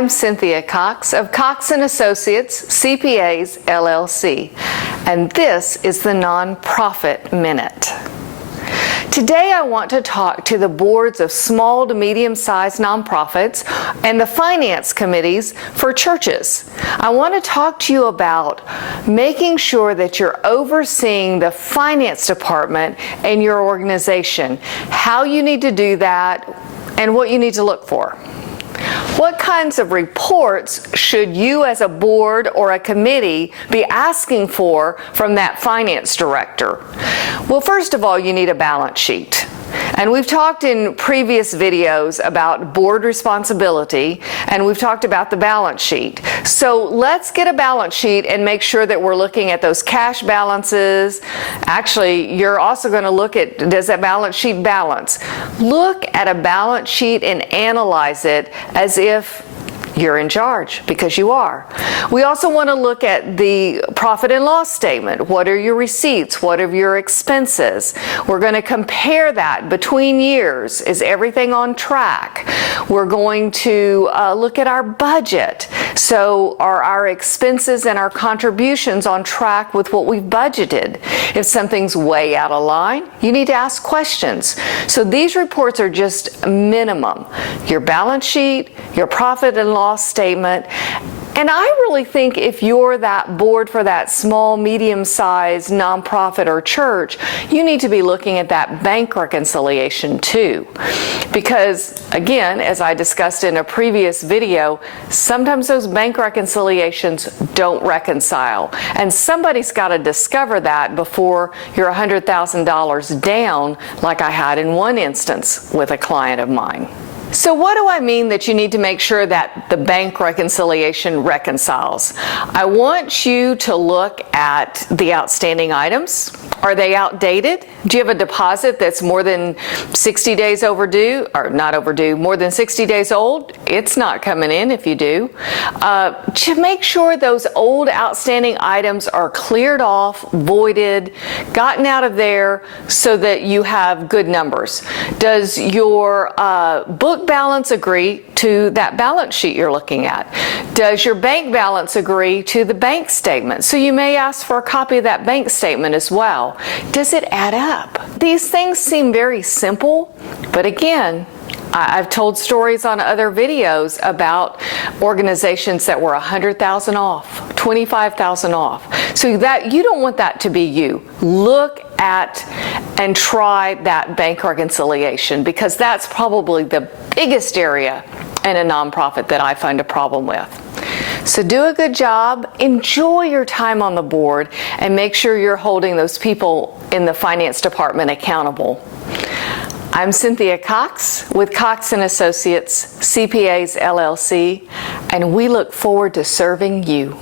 I'm Cynthia Cox of Cox and Associates, CPAs LLC, and this is the Nonprofit Minute. Today I want to talk to the boards of small to medium-sized nonprofits and the finance committees for churches. I want to talk to you about making sure that you're overseeing the finance department in your organization, how you need to do that, and what you need to look for. What kinds of reports should you as a board or a committee be asking for from that finance director? Well, first of all, you need a balance sheet. And we've talked in previous videos about board responsibility, and we've talked about the balance sheet. So let's get a balance sheet and make sure that we're looking at those cash balances. Actually, you're also going to look at, does that balance sheet balance? Look at a balance sheet and analyze it as if you're in charge, because you are. We also want to look at the profit and loss statement. What are your receipts? What are your expenses? We're going to compare that between years. Is everything on track? We're going to look at our budget. So are our expenses and our contributions on track with what we've budgeted? If something's way out of line, you need to ask questions. So these reports are just minimum. Your balance sheet, your profit and loss statement. And I really think if you're that board for that small, medium-sized nonprofit or church, you need to be looking at that bank reconciliation too. Because again, as I discussed in a previous video, sometimes those bank reconciliations don't reconcile. And somebody's got to discover that before you're $100,000 down, like I had in one instance with a client of mine. So what do I mean that you need to make sure that the bank reconciliation reconciles? I want you to look at the outstanding items. Are they outdated? Do you have a deposit that's more than 60 days overdue, or not overdue, more than 60 days old? It's not coming in if you do. To make sure those old outstanding items are cleared off, voided, gotten out of there so that you have good numbers. Does your book balance agree to that balance sheet you're looking at? Does your bank balance agree to the bank statement? So you may ask for a copy of that bank statement as well. Does it add up? These things seem very simple, but again, I've told stories on other videos about organizations that were 100,000 off, 25,000 off. So that you don't want that to be you. Look at and try that bank reconciliation, because that's probably the biggest area in a nonprofit that I find a problem with. So do a good job, enjoy your time on the board, and make sure you're holding those people in the finance department accountable. I'm Cynthia Cox with Cox and Associates, CPAs LLC, and we look forward to serving you.